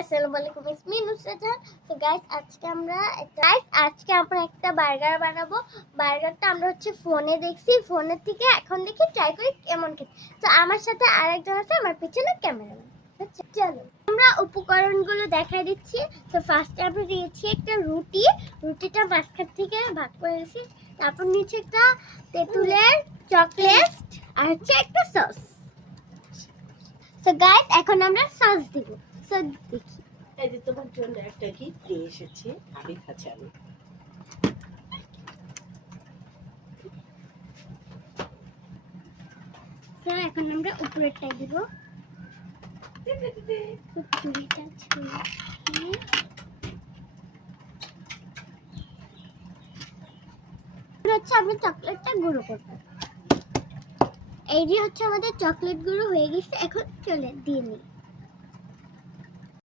আসসালামু আলাইকুম, it's me Nusrat Jahan. So guys, আজকে আমরা একটা বার্গার বানাবো। বার্গারটা আমরা ফোনে দেখছি, ফোনের থেকে এখন দেখি ট্রাই করি কেমন খেতে। তো আমার সাথে আরেকজন আছে, আমার পিছনে ক্যামেরাম্যান। চলো আমরা উপকরণগুলো দেখাই দিচ্ছি। তো ফার্স্টে আমরা দিয়েছি একটা রুটিটা মাঝখান থেকে ভাগ করে দিয়েছি। তারপর নিচে একটা তেঁতুলের চকলেট আর একটা সস। সো গাইস, এখন আমরা সস দিব। সো দেখি, এই যে তোমার জন্য একটা গিফট নিয়ে এসেছি, আমি খাচ্ছি আমি। সো এখন আমরা উপরেরটাই দিব। উপরেরটা আমরা চকলেটটা গুঁড়ো করব। এই যে আমাদের চকলেট গুঁড়ো হয়ে গেছে, এখন চলে দিয়ে নিই।